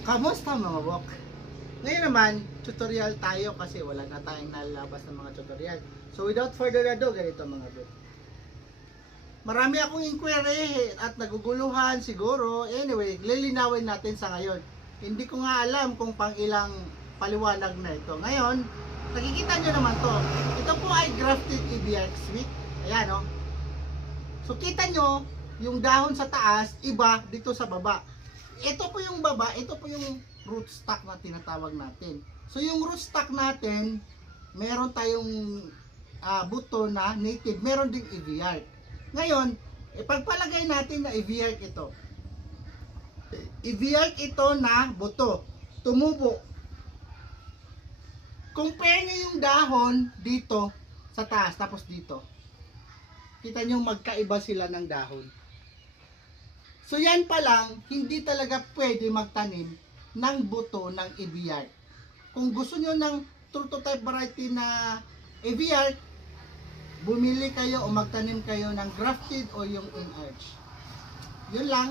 Kamusta mga wok? Ngayon naman, tutorial tayo kasi wala na tayong nalabas ng mga tutorial. So without further ado, ganito mga bro. Marami akong inquiry at naguguluhan siguro. Anyway, lilinawin natin sa ngayon. Hindi ko nga alam kung pang ilang paliwanag na ito. Ngayon, nakikita nyo naman to. Ito po ay grafted EVX sweet. Ayan o. So kita nyo, yung dahon sa taas, iba dito sa baba. Ito po yung baba, ito po yung rootstock na tinatawag natin. So yung rootstock natin, meron tayong buto na native, meron ding EVR. Ngayon, ipagpalagay natin na EVR ito. EVR ito na buto, tumubo. Compare nyo yung dahon dito sa taas, tapos dito. Kita nyo magkaiba sila ng dahon. So yan pa lang, hindi talaga pwede magtanim ng buto ng EVR. Kung gusto nyo ng true to type variety na EVR, bumili kayo o magtanim kayo ng grafted o yung in-arch. Yun lang.